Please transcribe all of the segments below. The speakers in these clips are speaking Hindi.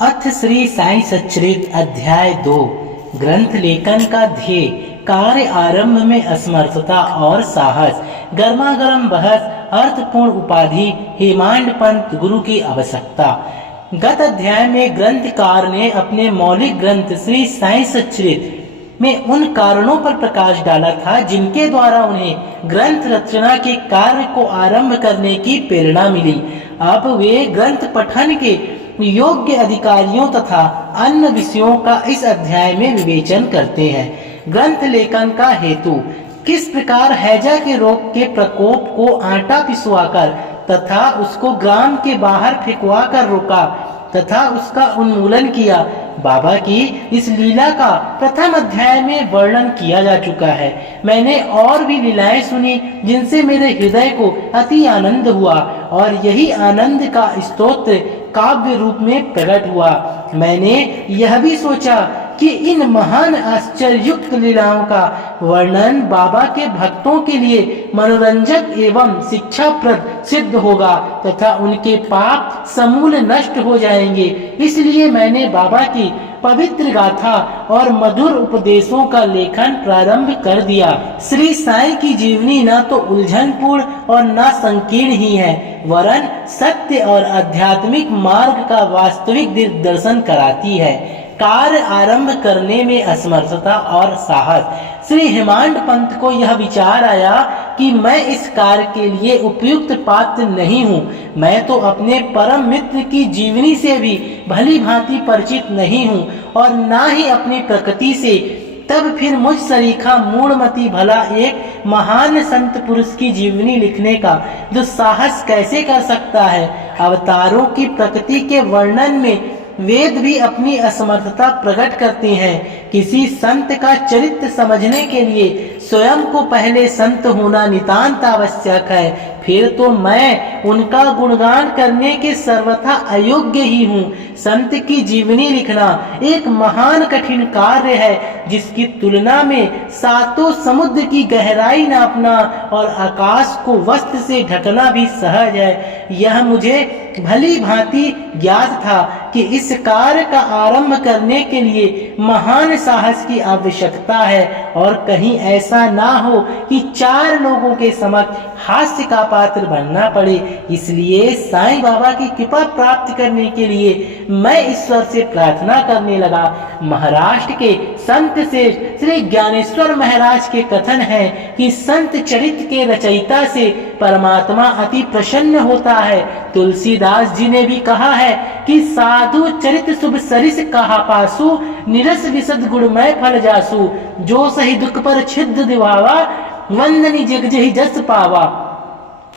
अथ श्री साई सच्चरित अध्याय 2। ग्रंथ लेखन का ध्येय, कार्य आरंभ में असमर्थता और साहस, गर्मागर्म बहस, अर्थपूर्ण उपाधि, हेमांड पंत गुरु की आवश्यकता। गत अध्याय में ग्रंथकार ने अपने मौलिक ग्रंथ श्री साई सच्चरित में उन कारणों पर प्रकाश डाला था जिनके द्वारा उन्हें ग्रंथ रचना के कार्य को आरंभ करने की प्रेरणा मिली। अब वे ग्रंथ पठन के योग्य अधिकारियों तथा अन्य विषयों का इस अध्याय में विवेचन करते हैं। ग्रंथ लेखन का हेतु, किस प्रकार हैजा के रोग के प्रकोप को आटा पिसवाकर तथा उसको ग्राम के बाहर फेंकवा कर रोका तथा उसका उन्मूलन किया। बाबा की इस लीला का प्रथम अध्याय में वर्णन किया जा चुका है। मैंने और भी लीलाएं सुनी जिनसे मेरे हृदय को अति आनंद हुआ और यही आनंद का स्तोत्र काव्य रूप में प्रकट हुआ। मैंने यह भी सोचा कि इन महान आश्चर्ययुक्त लीलाओं का वर्णन बाबा के भक्तों के लिए मनोरंजक एवं शिक्षाप्रद सिद्ध होगा तथा उनके पाप समूल नष्ट हो जाएंगे। इसलिए मैंने बाबा की पवित्र गाथा और मधुर उपदेशों का लेखन प्रारंभ कर दिया। श्री साई की जीवनी न तो उलझनपूर्ण और न संकीर्ण ही है, वरन सत्य और आध्यात्मिक मार्ग का वास्तविक दिग्दर्शन कराती है। कार्य आरंभ करने में असमर्थता और साहस। श्री हेमांड पंत को यह विचार आया कि मैं इस कार्य के लिए उपयुक्त पात्र नहीं हूँ। मैं तो अपने परम मित्र की जीवनी से भी भली भांति परिचित नहीं हूँ और ना ही अपनी प्रकृति से। तब फिर मुझ सरीखा मूढ़मती भला एक महान संत पुरुष की जीवनी लिखने का दुस्साहस कैसे कर सकता है। अवतारों की प्रकृति के वर्णन में वेद भी अपनी असमर्थता प्रकट करते हैं। किसी संत का चरित्र समझने के लिए स्वयं को पहले संत होना नितांत आवश्यक है, फिर तो मैं उनका गुणगान करने के सर्वथा अयोग्य ही हूँ। संत की जीवनी लिखना एक महान कठिन कार्य है जिसकी तुलना में सातों समुद्र की गहराई नापना और आकाश को वस्त्र से ढकना भी सहज है। यह मुझे भली भांति ज्ञात था कि इस कार्य का आरंभ करने के लिए महान साहस की आवश्यकता है और कहीं ऐसा ना हो कि चार लोगों के समक्ष हास्य का पात्र बनना पड़े। इसलिए साईं बाबा की कृपा प्राप्त करने के लिए मैं ईश्वर से प्रार्थना करने लगा। महाराष्ट्र के संत से श्री ज्ञानेश्वर महाराज के कथन है कि संत चरित्र के रचयिता से परमात्मा अति प्रसन्न होता है। तुलसीदास जी ने भी कहा है कि साधु चरित्र शुभ सरिस कहा पासु, निरस विशद गुणमय फल जासु, जो सही दुख पर छिद्र दिवावा, वंदनी जग जही जस पावा।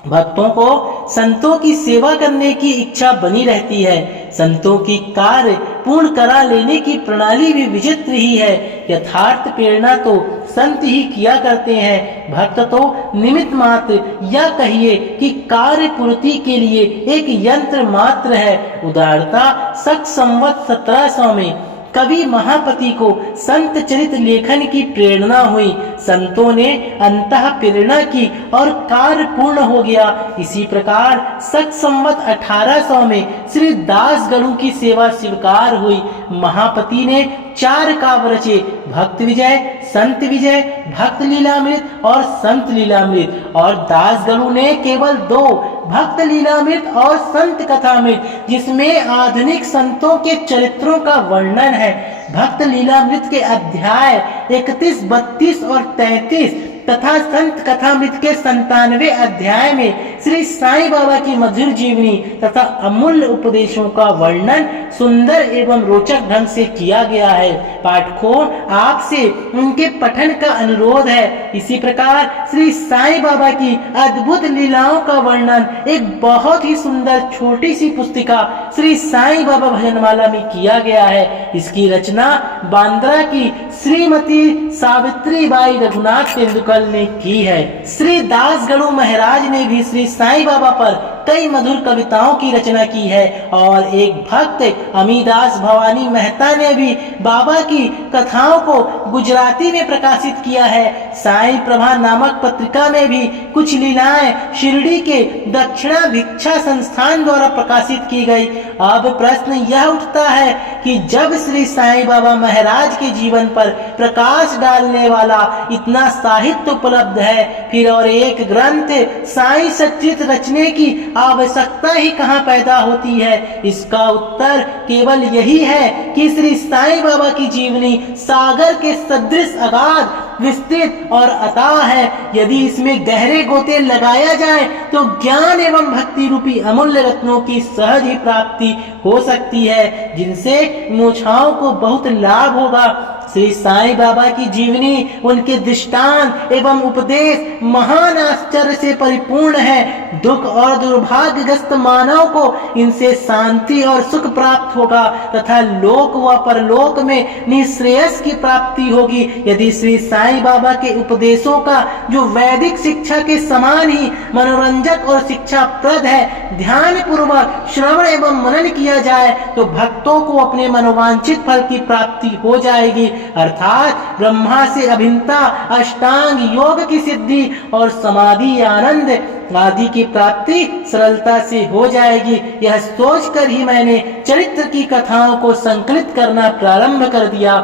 भक्तों को संतों की सेवा करने की इच्छा बनी रहती है। संतों की कार्य पूर्ण करा लेने की प्रणाली भी विचित्र ही है। यथार्थ प्रेरणा तो संत ही किया करते हैं, भक्त तो निमित्त मात्र या कहिए कि कार्य पूर्ति के लिए एक यंत्र मात्र है। उदारता सक संवत 1700 में कवि महापति को संत चरित लेखन की प्रेरणा हुई। संतों ने अंतः प्रेरणा की और कार्य पूर्ण हो गया। इसी प्रकार सत संवत 1800 में श्री दास गणु की सेवा स्वीकार हुई। महापति ने 4 काव्य रचे, भक्त विजय, संत विजय, भक्त लीलामृत और संत लीलामृत, और दास गणु ने केवल 2, भक्त लीलामृत और संत कथामृत, जिसमें आधुनिक संतों के चरित्रों का वर्णन है। भक्त लीलामृत के अध्याय 31, 32 और 33 तथा संत कथामृत के 97वें अध्याय में श्री साईं बाबा की मधुर जीवनी तथा अमूल्य उपदेशों का वर्णन सुंदर एवं रोचक ढंग से किया गया है। पाठकों, आपसे उनके पठन का अनुरोध है। इसी प्रकार श्री साईं बाबा की अद्भुत लीलाओं का वर्णन एक बहुत ही सुंदर छोटी सी पुस्तिका श्री साईं बाबा भजनमाला में किया गया है। इसकी रचना बांद्रा की श्रीमती सावित्री बाई रघुनाथ तेंदुलकर ने की है। श्री दास गणु महाराज ने भी श्री साईं बाबा पर कई मधुर कविताओं की रचना की है और एक भक्त अमीदास भवानी मेहता ने भी बाबा की कथाओं को गुजराती में प्रकाशित किया है। साईं प्रभा नामक पत्रिका में भी कुछ लीलाएं शिरडी के दक्षिणा भिक्षा संस्थान द्वारा प्रकाशित की गई। अब प्रश्न यह उठता है कि जब श्री साईं बाबा महाराज के जीवन पर प्रकाश डालने वाला इतना साहित्य उपलब्ध है, फिर और एक ग्रंथ साईं सच्चित रचने की आवश्यकता ही कहाँ पैदा होती है। इसका उत्तर केवल यही है कि श्री साईं बाबा की जीवनी सागर के सदृश अगाध, विस्तृत और अथाह है। यदि इसमें गहरे गोते लगाया जाए तो ज्ञान एवं भक्ति रूपी अमूल्य रत्नों की सहज ही प्राप्ति हो सकती है, जिनसे मोक्षाओं को बहुत लाभ होगा। श्री साईं बाबा की जीवनी, उनके दृष्टांत एवं उपदेश महान आश्चर्य से परिपूर्ण है। दुख और दुर्भाग्यग्रस्त मानव को इनसे शांति और सुख प्राप्त होगा तथा लोक व परलोक में निश्रेयस की प्राप्ति होगी। यदि श्री साईं बाबा के उपदेशों का जो वैदिक शिक्षा के समान ही मनोरंजक और शिक्षाप्रद है, ध्यान पूर्वक श्रवण एवं मनन किया जाए तो भक्तों को अपने मनोवांछित फल की प्राप्ति हो जाएगी, अर्थात ब्रह्मा से अभिन्नता, अष्टांग योग की सिद्धि और समाधि आनंद आदि की प्राप्ति सरलता से हो जाएगी। यह सोचकर ही मैंने चरित्र की कथाओं को संकलित करना प्रारंभ कर दिया।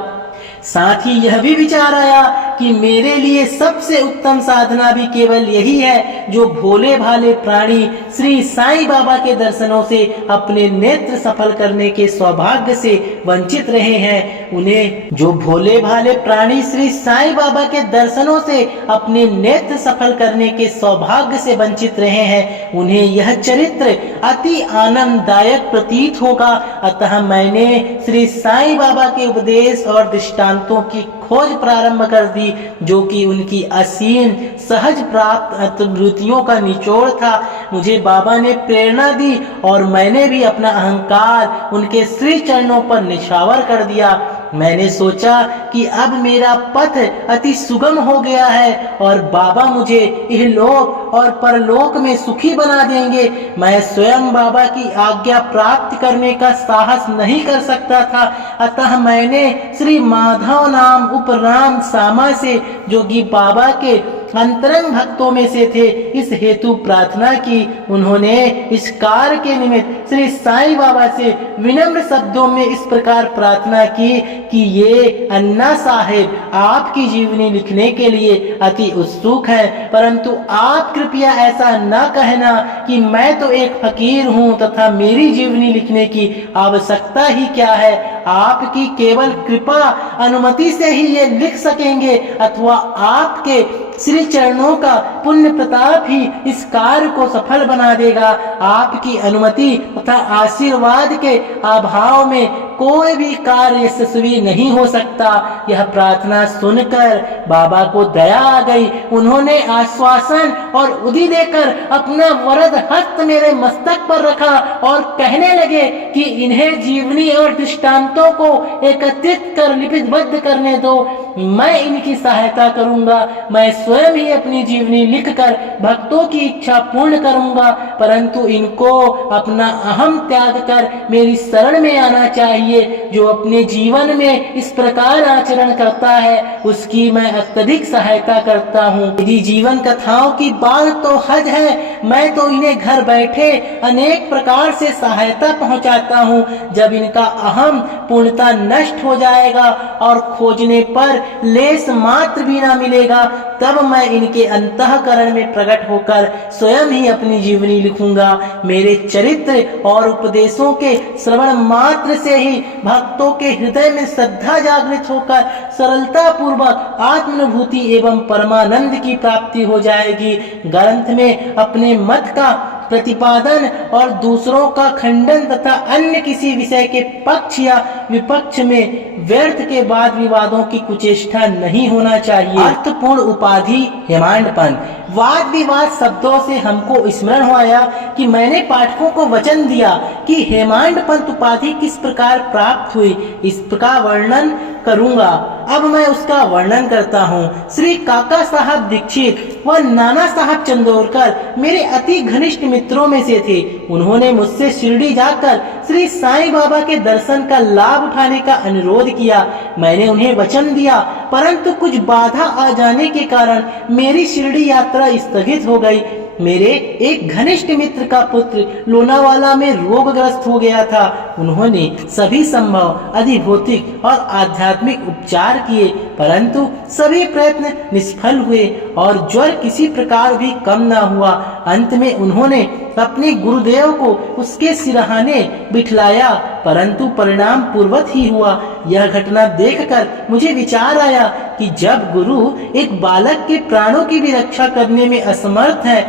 साथ ही यह भी विचार आया कि मेरे लिए सबसे उत्तम साधना भी केवल यही है जो भोले भाले प्राणी श्री साईं बाबा के दर्शनों से अपने नेत्र सफल करने के सौभाग्य से वंचित रहे हैं। उन्हें जो भोले भाले प्राणी श्री साईं बाबा के दर्शनों से अपने नेत्र सफल करने के सौभाग्य से वंचित रहे हैं, उन्हें यह चरित्र अति आनंददायक प्रतीत होगा। अतः मैंने श्री साईं बाबा के उपदेश और दृष्टांतों की खोज प्रारंभ कर दी, जो कि उनकी असीम सहज प्राप्त अनुभूतियों का निचोड़ था। मुझे बाबा ने प्रेरणा दी और मैंने भी अपना अहंकार उनके श्री चरणों पर निछावर कर दिया। मैंने सोचा कि अब मेरा पथ अति सुगम हो गया है और बाबा मुझे इहलोक और परलोक में सुखी बना देंगे। मैं स्वयं बाबा की आज्ञा प्राप्त करने का साहस नहीं कर सकता था, अतः मैंने श्री माधव नाम उपराम सामा से, जो कि बाबा के अंतरंग भक्तों में से थे, इस हेतु प्रार्थना की। उन्होंने इस कार्य के निमित्त श्री साईं बाबा से विनम्र शब्दों में इस प्रकार प्रार्थना की कि ये अन्ना साहेब आपकी जीवनी लिखने के लिए अति उत्सुक हैं, परंतु आप कृपया ऐसा न कहना कि मैं तो एक फकीर हूँ तथा मेरी जीवनी लिखने की आवश्यकता ही क्या है। आपकी केवल कृपा अनुमति से ही ये लिख सकेंगे अथवा आपके श्री चरणों का पुण्य प्रताप ही इस कार्य को सफल बना देगा। आपकी अनुमति तथा आशीर्वाद के अभाव में कोई भी कार्य यशस्वी नहीं हो सकता। यह प्रार्थना सुनकर बाबा को दया आ गई। उन्होंने आश्वासन और उदी देकर अपना वरद हस्त मेरे मस्तक पर रखा और कहने लगे कि इन्हें जीवनी और दृष्टांतों को एकत्रित कर लिपिबद्ध करने दो। मैं इनकी सहायता करूंगा। मैं स्वयं ही अपनी जीवनी लिखकर भक्तों की इच्छा पूर्ण करूंगा, परंतु इनको अपना अहम त्याग कर मेरी शरण में आना चाहिए। जो अपने जीवन में इस प्रकार आचरण करता है उसकी मैं अत्यधिक सहायता करता हूँ। यदि जीवन कथाओं की बात तो हद है, मैं तो इन्हें घर बैठे अनेक प्रकार से सहायता पहुँचाता हूँ। जब इनका अहम पूर्णता नष्ट हो जाएगा और खोजने पर लेस मात्र भी ना मिलेगा, तब मैं इनके अंतःकरण में प्रकट होकर स्वयं ही अपनी जीवनी लिखूंगा। मेरे चरित्र और उपदेशों के श्रवण मात्र से ही भक्तों के हृदय में श्रद्धा जागृत होकर सरलता पूर्वक आत्मानुभूति एवं परमानंद की प्राप्ति हो जाएगी। ग्रंथ में अपने मत का प्रतिपादन और दूसरों का खंडन तथा अन्य किसी विषय के पक्ष या विपक्ष में व्यर्थ के वाद विवादों की कुचेष्टा नहीं होना चाहिए। अर्थपूर्ण उपाधि हेमांडपन। वाद विवाद शब्दों से हमको स्मरण हो आया कि मैंने पाठकों को वचन दिया कि हेमांडपंत उपाधि किस प्रकार प्राप्त हुई, इसका वर्णन करूंगा। अब मैं उसका वर्णन करता हूँ। श्री काका साहब दीक्षित व नाना साहब चंदोरकर मेरे अति घनिष्ठ मित्रों में से थे। उन्होंने मुझसे शिरडी जाकर श्री साईं बाबा के दर्शन का लाभ उठाने का अनुरोध किया। मैंने उन्हें वचन दिया, परंतु कुछ बाधा आ जाने के कारण मेरी शिरडी यात्रा स्थगित हो गई। मेरे एक घनिष्ठ मित्र का पुत्र लोनावाला में रोगग्रस्त हो गया था। उन्होंने सभी संभव अधिभौतिक और आध्यात्मिक उपचार किए, परंतु सभी प्रयत्न निष्फल हुए और ज्वर किसी प्रकार भी कम न हुआ। अंत में उन्होंने अपने गुरुदेव को उसके सिरहाने बिठलाया, परंतु परिणाम पूर्वत ही हुआ। यह घटना देखकर मुझे विचार आया कि जब गुरु एक बालक के प्राणों की भी रक्षा करने में असमर्थ है,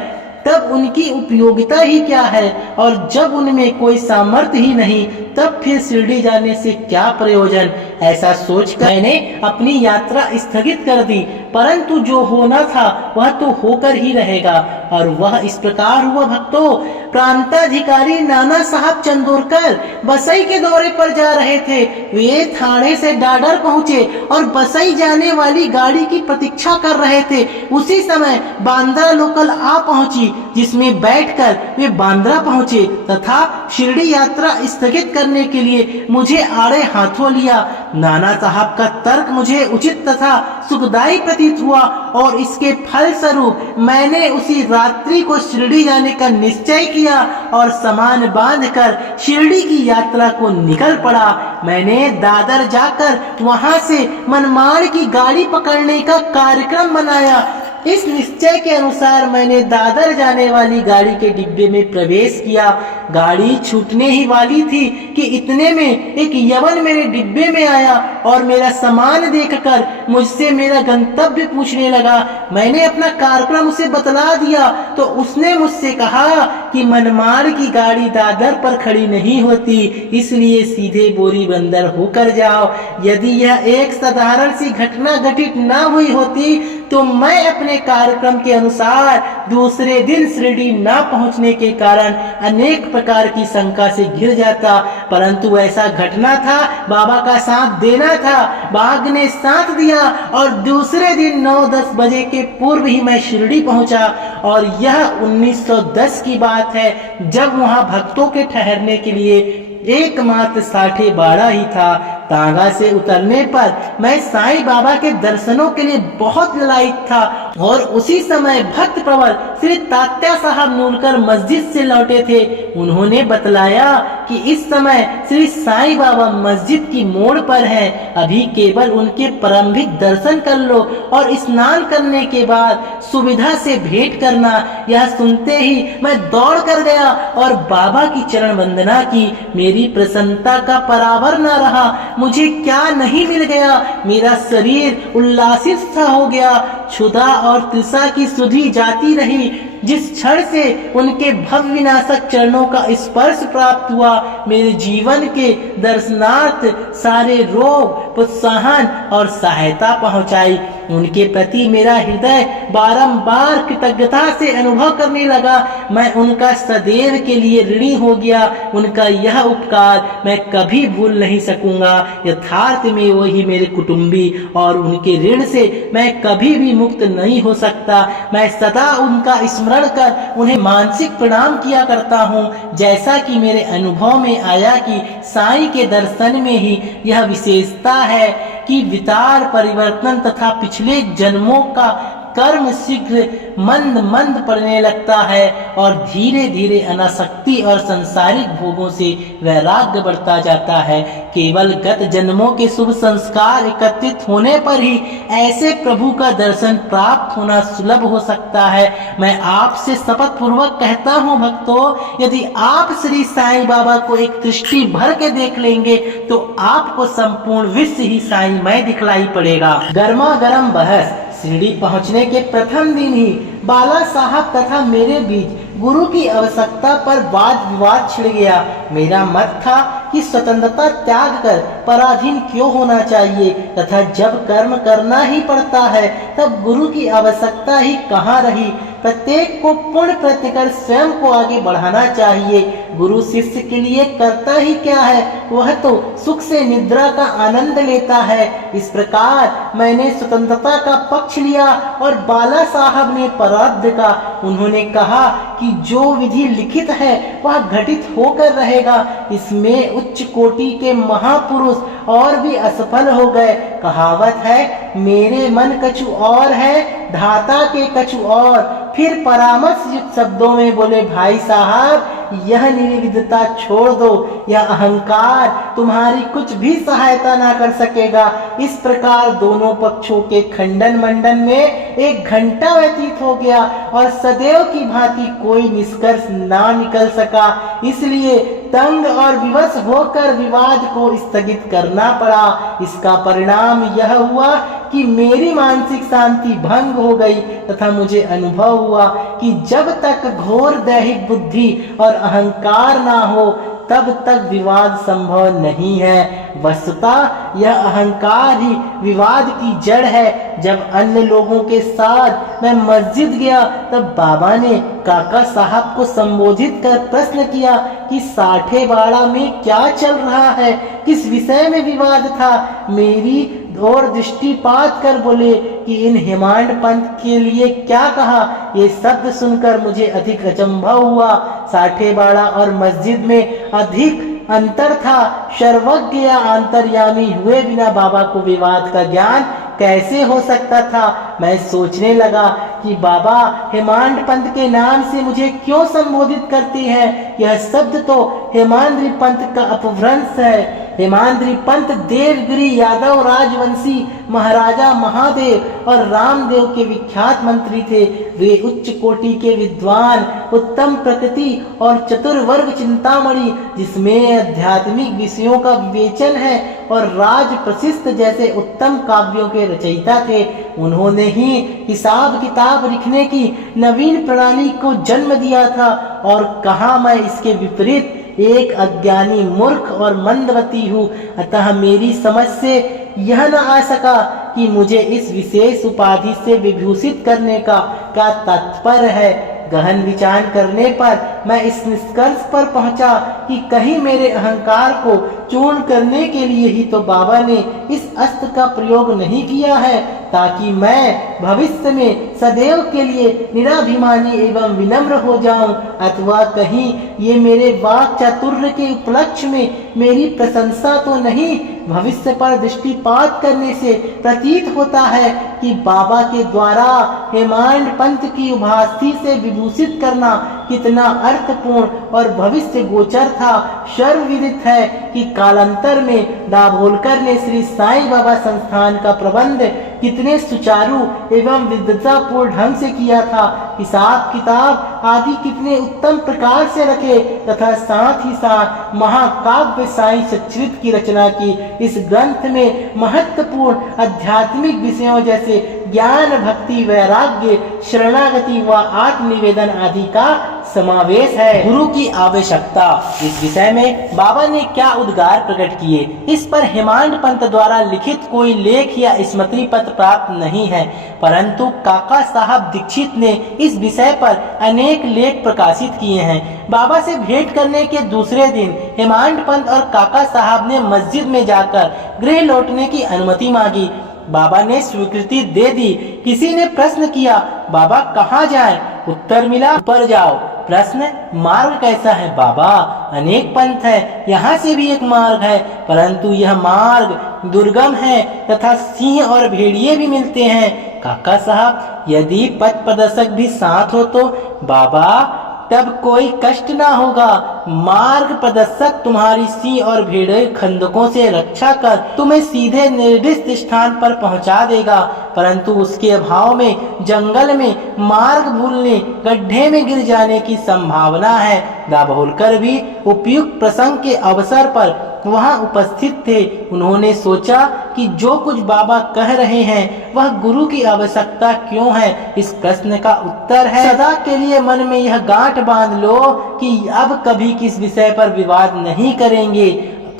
तब उनकी उपयोगिता ही क्या है, और जब उनमें कोई सामर्थ्य ही नहीं, तब फिर शिरडी जाने से क्या प्रयोजन। ऐसा सोचकर मैंने अपनी यात्रा स्थगित कर दी, परंतु जो होना था वह तो होकर ही रहेगा। और वह इस प्रकार हुआ भक्तों। प्रांताधिकारी नाना साहब चंदोरकर बसई के दौरे पर जा रहे थे। वे थाने से डाडर पहुंचे और बसई जाने वाली गाड़ी की प्रतीक्षा कर रहे थे। उसी समय बांद्रा लोकल आ पहुंची, जिसमें बैठकर वे बांद्रा पहुंचे तथा शिरडी यात्रा स्थगित करने के लिए मुझे आड़े हाथों लिया। नाना साहब का तर्क मुझे उचित तथा सुखदायी प्रतीत हुआ और इसके फलस्वरूप मैंने उसी रात्रि को शिरडी जाने का निश्चय किया और सामान बांधकर शिरडी की यात्रा को निकल पड़ा। मैंने दादर जाकर वहां से मनमाड़ की गाड़ी पकड़ने का कार्यक्रम बनाया। इस निश्चय के अनुसार मैंने दादर जाने वाली गाड़ी के डिब्बे में प्रवेश किया। गाड़ी छूटने ही वाली थी कि इतने में एक यवन मेरे डिब्बे में आया और मेरा सामान देखकर मुझसे मेरा गंतव्य पूछने लगा। मैंने अपना कार्यक्रम उसे बतला दिया तो उसने मुझसे कहा कि मनमाड़ की गाड़ी दादर पर खड़ी नहीं होती, इसलिए सीधे बोरी बंदर होकर जाओ। यदि यह एक साधारण सी घटना घटित न हुई होती तो मैं अपने कार्यक्रम के अनुसार दूसरे दिन शिरडी न पहुंचने के कारण अनेक प्रकार की शंका से घिर जाता, परंतु ऐसा घटना था, बाबा का साथ देना था। बाग ने साथ दिया और दूसरे दिन 9-10 बजे के पूर्व ही मैं शिरडी पहुंचा। और यह 1910 की बात है, जब वहां भक्तों के ठहरने के लिए एकमात्र साठे बाड़ा ही था। तांगा से उतरने पर मैं साईं बाबा के दर्शनों के लिए बहुत ललायित था और उसी समय भक्त प्रवर श्री तात्या साहब नूरकर मस्जिद से लौटे थे। उन्होंने बतलाया कि इस समय श्री साईं बाबा मस्जिद की मोड़ पर हैं, अभी केवल उनके प्रारंभिक दर्शन कर लो और स्नान करने के बाद सुविधा से भेंट करना। यह सुनते ही मैं दौड़ कर गया और बाबा की चरण वंदना की। मेरी प्रसन्नता का परावर न रहा। मुझे क्या नहीं मिल गया। मेरा शरीर उल्लासित सा हो गया। क्षुधा और तृषा की सुधि जाती रही। जिस क्षण से उनके भव्य विनाशक चरणों का स्पर्श प्राप्त हुआ, मेरे जीवन के दर्शनार्थ सारे रोग प्रोत्साहन और सहायता पहुंचाई। उनके प्रति मेरा हृदय बारंबार कृतज्ञता से अनुभव करने लगा। मैं उनका सदैव के लिए ऋणी हो गया। उनका यह उपकार मैं कभी भूल नहीं सकूंगा। यथार्थ में वही मेरे कुटुंबी और उनके ऋण से मैं कभी भी मुक्त नहीं हो सकता। मैं सदा उनका स्मरण कर उन्हें मानसिक प्रणाम किया करता हूँ। जैसा कि मेरे अनुभव में आया कि साईं के दर्शन में ही यह विशेषता है कि विचार परिवर्तन तथा पिछले जन्मों का कर्म शीघ्र मंद मंद पड़ने लगता है और धीरे धीरे अनासक्ति और सांसारिक भोगों से वैराग्य बढ़ता जाता है। केवल गत जन्मों के शुभ संस्कार एकत्रित होने पर ही ऐसे प्रभु का दर्शन प्राप्त होना सुलभ हो सकता है। मैं आपसे शपथ पूर्वक कहता हूँ भक्तों, यदि आप श्री साईं बाबा को एक दृष्टि भर के देख लेंगे तो आपको संपूर्ण विश्व ही साईंमय दिखलाई पड़ेगा। गर्मा गर्म बहस। शिरडी पहुंचने के प्रथम दिन ही बाला साहब तथा मेरे बीच गुरु की आवश्यकता पर वाद विवाद छिड़ गया। मेरा मत था कि स्वतंत्रता त्याग कर पराधीन क्यों होना चाहिए तथा जब कर्म करना ही पड़ता है तब गुरु की आवश्यकता ही कहाँ रही। प्रत्येक को पुण्य प्रयत्न कर स्वयं को आगे बढ़ाना चाहिए। गुरु शिष्य के लिए करता ही क्या है, वह तो सुख से निद्रा का आनंद लेता है। इस प्रकार मैंने स्वतंत्रता का पक्ष लिया और बाला साहब ने परार्ध का। उन्होंने कहा कि जो विधि लिखित है वह घटित होकर रहेगा। इसमें उच्च कोटि के महापुरुष और भी असफल हो गए। कहावत है, मेरे मन कछु और है, धाता के कछु और। फिर परामर्श युक्त शब्दों में बोले, भाई साहब यह निर्विदता छोड़ दो, यह अहंकार तुम्हारी कुछ भी सहायता ना कर सकेगा। इस प्रकार दोनों पक्षों के खंडन मंडन में 1 घंटा व्यतीत हो गया और सदैव की भांति कोई निष्कर्ष ना निकल सका। इसलिए तंग और विवश होकर विवाद को स्थगित करना पड़ा। इसका परिणाम यह हुआ कि मेरी मानसिक शांति भंग हो गई तथा मुझे अनुभव हुआ कि जब तक घोर दैहिक बुद्धि और अहंकार ना हो तब तक विवाद संभव नहीं है। वस्तुतः यह अहंकार ही विवाद की जड़ है। जब अन्य लोगों के साथ मैं मस्जिद गया तब बाबा ने काका साहब को संबोधित कर प्रश्न किया कि साठे बाड़ा में क्या चल रहा है, किस विषय में विवाद था। मेरी और दृष्टिपात कर बोले कि इन हेमांड पंथ के लिए क्या कहा। ये शब्द सुनकर मुझे अधिक अचंभव हुआ। साठे बाड़ा और मस्जिद में अधिक अंतर था। सर्वज्ञ या अंतर्यामी हुए बिना बाबा को विवाद का ज्ञान कैसे हो सकता था। मैं सोचने लगा कि बाबा हेमांड पंथ के नाम से मुझे क्यों संबोधित करते हैं। यह शब्द तो हेमांद्री पंथ का अपभ्रंश है। हेमांद्री पंथ देवगिरी यादव राजवंशी महाराजा महादेव और रामदेव के विख्यात मंत्री थे। वे उच्च कोटि के विद्वान, उत्तम प्रकृति और चतुर्वर्ग चिंतामणि, जिसमें आध्यात्मिक विषयों का विवेचन है, और राज प्रशिस्त जैसे उत्तम काव्यों के रचयिता थे। उन्होंने ही हिसाब किताब लिखने की नवीन प्रणाली को जन्म दिया था। और कहा मैं इसके विपरीत एक अज्ञानी मूर्ख और मंदवती हूँ। अतः मेरी समझ से यह न आ सका कि मुझे इस विशेष उपाधि से विभूषित करने का क्या तात्पर्य है। गहन विचार करने पर मैं इस निष्कर्ष पर पहुंचा कि कहीं मेरे अहंकार को चूर्ण करने के लिए ही तो बाबा ने इस अस्त्र का प्रयोग नहीं किया है, ताकि मैं भविष्य में सदैव के लिए निराभिमानी एवं विनम्र हो जाऊं। अथवा कहीं ये मेरे वाक चातुर्य के उपलक्ष्य में मेरी प्रशंसा तो नहीं। भविष्य पर दृष्टिपात करने से प्रतीत होता है कि बाबा के द्वारा हेमांड पंथ की उभास्थि से विभूषित करना कितना अर्थपूर्ण और भविष्य गोचर था। सर्वविदित है कि कालांतर में दाभोलकर ने श्री साईं बाबा संस्थान का प्रबंध कितने सुचारू एवं विद्वतापूर्ण ढंग से किया था। हिसाब किताब आदि कितने उत्तम प्रकार से रखे तथा साथ ही साथ महाकाव्य साईं सच्चरित की रचना की। इस ग्रंथ में महत्वपूर्ण आध्यात्मिक विषयों जैसे ज्ञान, भक्ति, वैराग्य, शरणागति व आत्मनिवेदन आदि का समावेश है। गुरु की आवश्यकता, इस विषय में बाबा ने क्या उद्गार प्रकट किए, इस पर हेमांड पंथ द्वारा लिखित कोई लेख या स्मृति पत्र प्राप्त नहीं है, परंतु काका साहब दीक्षित ने इस विषय पर अनेक लेख प्रकाशित किए हैं। बाबा से भेंट करने के दूसरे दिन हेमांड पंथ और काका साहब ने मस्जिद में जाकर गृह लौटने की अनुमति मांगी। बाबा ने स्वीकृति दे दी। किसी ने प्रश्न किया, बाबा कहाँ जाएं? उत्तर मिला, ऊपर जाओ। प्रश्न, मार्ग कैसा है? बाबा, अनेक पंथ है, यहाँ से भी एक मार्ग है, परंतु यह मार्ग दुर्गम है तथा सिंह और भेड़िए भी मिलते हैं। काका साहब, यदि पथ प्रदर्शक भी साथ हो तो? बाबा, तब कोई कष्ट ना होगा। मार्ग प्रदर्शक तुम्हारी सिंह और भेड़िए खंदकों से रक्षा कर तुम्हें सीधे निर्दिष्ट स्थान पर पहुंचा देगा, परंतु उसके अभाव में जंगल में मार्ग भूलने, गड्ढे में गिर जाने की संभावना है। दाभोलकर भी उपयुक्त प्रसंग के अवसर पर वहां उपस्थित थे। उन्होंने सोचा कि जो कुछ बाबा कह रहे हैं वह गुरु की आवश्यकता क्यों है। इस प्रश्न का उत्तर है, सदा के लिए मन में यह गांठ बांध लो कि अब कभी किस विषय पर विवाद नहीं करेंगे।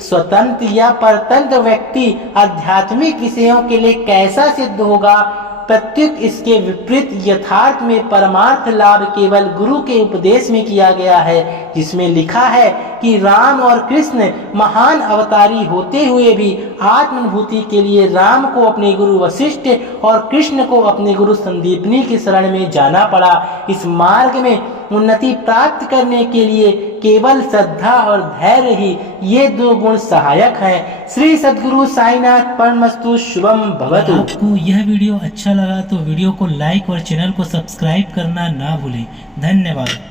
स्वतंत्र या परतंत्र व्यक्ति आध्यात्मिक विषयों के लिए कैसा सिद्ध होगा? प्रत्युत इसके विपरीत यथार्थ में परमार्थ लाभ केवल गुरु के उपदेश में किया गया है, जिसमें लिखा है कि राम और कृष्ण महान अवतारी होते हुए भी आत्मानुभूति के लिए राम को अपने गुरु वशिष्ठ और कृष्ण को अपने गुरु संदीपनी की शरण में जाना पड़ा। इस मार्ग में उन्नति प्राप्त करने के लिए केवल श्रद्धा और धैर्य ही ये दो गुण सहायक हैं। श्री सद्गुरु साईनाथ परमस्तु शुभम भवतु। आपको यह वीडियो अच्छा लगा तो वीडियो को लाइक और चैनल को सब्सक्राइब करना ना भूलें। धन्यवाद।